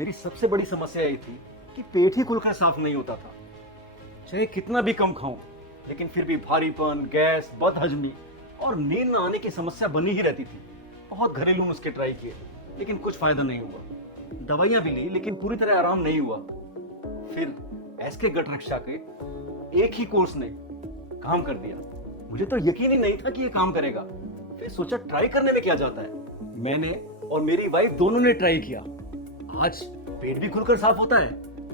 मेरी सबसे बड़ी समस्या ये थी कि पेट ही खुलकर साफ नहीं होता था। चाहे कितना भी कम खाऊं, लेकिन फिर भी भारीपन, गैस, बदहजमी और नींद न आने की समस्या बनी ही रहती थी। बहुत घरेलू नुस्खे ट्राई किए, लेकिन कुछ फायदा नहीं हुआ। दवाइयां भी ली, लेकिन पूरी तरह आराम नहीं हुआ। फिर एसके गट रक्षा के एक ही कोर्स ने काम कर दिया। मुझे तो यकीन ही नहीं था कि ये काम करेगा। फिर सोचा ट्राई करने में क्या जाता है। मैंने और मेरी वाइफ दोनों ने ट्राई किया। आज पेट भी खुलकर साफ होता है,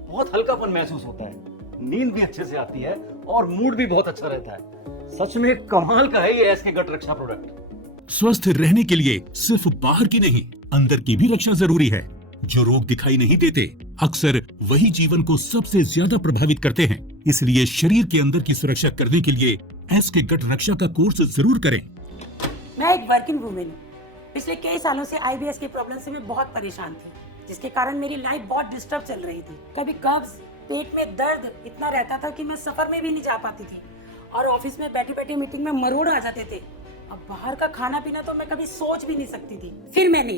बहुत हल्कापन महसूस होता है, नींद भी अच्छे से आती है और मूड भी बहुत अच्छा रहता है। सच में कमाल का है ये एसके गट रक्षा प्रोडक्ट। स्वस्थ रहने के लिए सिर्फ बाहर की नहीं, अंदर की भी रक्षा जरूरी है। जो रोग दिखाई नहीं देते, अक्सर वही जीवन को सबसे ज्यादा प्रभावित करते हैं। इसलिए शरीर के अंदर की सुरक्षा करने के लिए एसके गट रक्षा का कोर्स जरूर करें। मैं एक वर्किंग वूमेन हूँ। पिछले कई सालों से आईबीएस की प्रॉब्लम से मैं बहुत परेशान थी, जिसके कारण मेरी लाइफ बहुत डिस्टर्ब चल रही थी। कभी कब्ज, पेट में दर्द इतना रहता था कि मैं सफर में भी नहीं जा पाती थी और ऑफिस में बैठे बैठे मीटिंग में मरोड़ आ जाते थे। अब बाहर का खाना पीना तो मैं कभी सोच भी नहीं सकती थी। फिर मैंने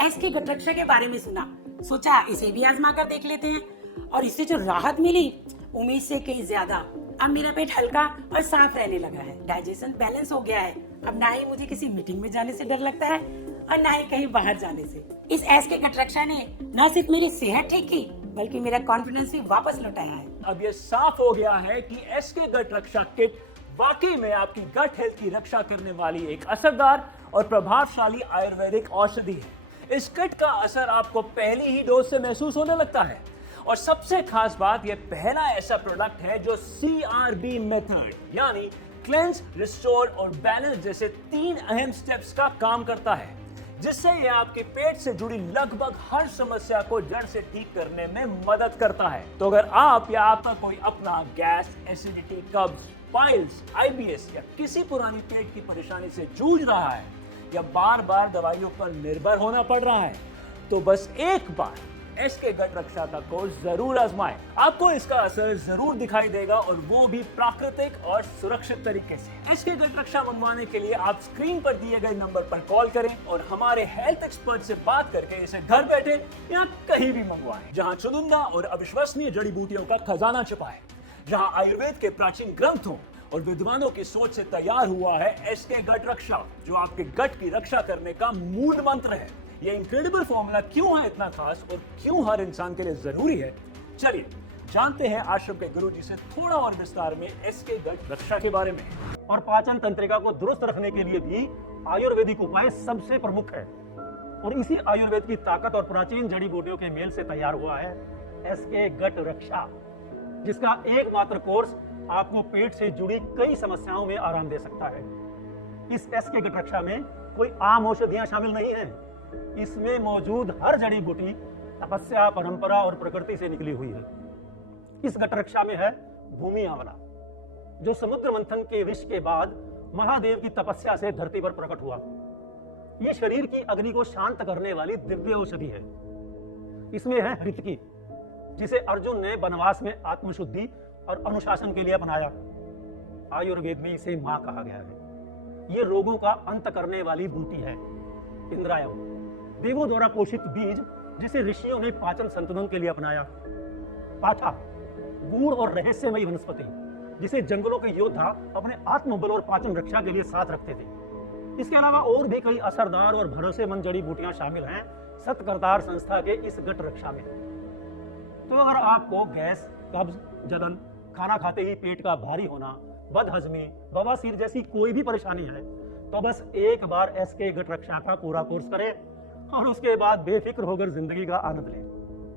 एसके गट रक्षा के बारे में सुना, सोचा इसे भी आजमा कर देख लेते हैं और इससे जो राहत मिली उम्मीद से कहीं ज्यादा। अब मेरा पेट हल्का और साफ रहने लगा है, डाइजेशन बैलेंस हो गया है। अब ना ही मुझे किसी मीटिंग में जाने से डर लगता है और ना ही कहीं बाहर जाने से। इस एसके गट रक्षा ने न सिर्फ मेरी सेहत ठीक की, बल्कि मेरा कॉन्फिडेंस भी वापस लौटाया है। अब ये साफ हो गया है कि एसके गट रक्षा किट वाकई में आपकी गट हेल्थ की रक्षा करने वाली एक असरदार और प्रभावशाली आयुर्वेदिक औषधि है। इस किट का असर आपको पहली ही डोज से महसूस होने लगता है और सबसे खास बात, ये पहला ऐसा प्रोडक्ट है जो CRB मेथड यानी क्लेंस, रिस्टोर और बैलेंस जैसे 3 अहम स्टेप्स का काम करता है, जिससे ये आपके पेट से जुड़ी लगभग हर समस्या को जड़ से ठीक करने में मदद करता है। तो अगर आप या आपका कोई अपना गैस, एसिडिटी, कब्ज, पाइल्स, आईबीएस या किसी पुरानी पेट की परेशानी से जूझ रहा है या बार बार दवाइयों पर निर्भर होना पड़ रहा है, तो बस एक बार एसके गट रक्षा का कोर्स जरूर आजमाएं। आपको इसका असर जरूर दिखाई देगा और वो भी प्राकृतिक और सुरक्षित तरीके से। एसके गट रक्षा मंगवाने के लिए आप स्क्रीन पर दिए गए नंबर पर कॉल करें और हमारे हेल्थ एक्सपर्ट से बात करके इसे घर बैठे या कहीं भी मंगवाएं, जहां चुनिंदा और अविश्वसनीय जड़ी बूटियों का खजाना छुपा है, जहां आयुर्वेद के प्राचीन ग्रंथों और विद्वानों की सोच से तैयार हुआ है एसके गट रक्षा, जो आपके गट की रक्षा करने का मूल मंत्र है। ये इनक्रेडिबल फॉर्मूला क्यों है इतना खास और क्यों हर इंसान के लिए जरूरी है, चलिए जानते हैं आश्रम के गुरुजी से थोड़ा और विस्तार में एसके गट रक्षा के बारे में। और पाचन तंत्रिका को दुरुस्त रखने के लिए भी आयुर्वेदिक उपाय सबसे प्रमुख है और इसी आयुर्वेद की ताकत और प्राचीन जड़ी बूटियों के मेल से तैयार हुआ है एसके गट रक्षा, जिसका एकमात्र कोर्स आपको पेट से जुड़ी कई समस्याओं में आराम दे सकता है। इस एसके गट रक्षा में कोई आम औषधियां शामिल नहीं है। इसमें मौजूद हर जड़ी बूटी तपस्या, परंपरा और प्रकृति से निकली हुई है। इस गट रक्षा में है भूमि आंवला, जो समुद्र मंथन के विष के बाद महादेव की तपस्या से धरती पर प्रकट हुआ। ये शरीर की अग्नि को शांत करने वाली दिव्य औषधि है। इसमें है हृतकी, जिसे अर्जुन ने वनवास में आत्मशुद्धि और अनुशासन के लिए अपनाया। आयुर्वेद में इसे मां कहा गया है। ये रोगों का अंत करने वाली बूटी है। इंद्रायम, देवों द्वारा पोषित बीज, जिसे ऋषियों ने पाचन संतुलन के लिए अपनाया। पाठा, गूढ़ और रहस्यमयी वनस्पति, जिसे जंगलों के योद्धा अपने आत्मबल और पाचन रक्षा के लिए साथ रखते थे। इसके अलावा और भी कई असरदार और भरोसेमंद जड़ी बूटियां शामिल हैं सतकरतार संस्था के इस गट रक्षा में। तो अगर आपको गैस, कब्ज, जलन, खाना खाते ही पेट का भारी होना, बदहजमी, बवासीर जैसी कोई भी परेशानी है, तो बस एक बार एसके गट रक्षा का पूरा कोर्स करें और उसके बाद बेफिक्र होकर जिंदगी का आनंद लें।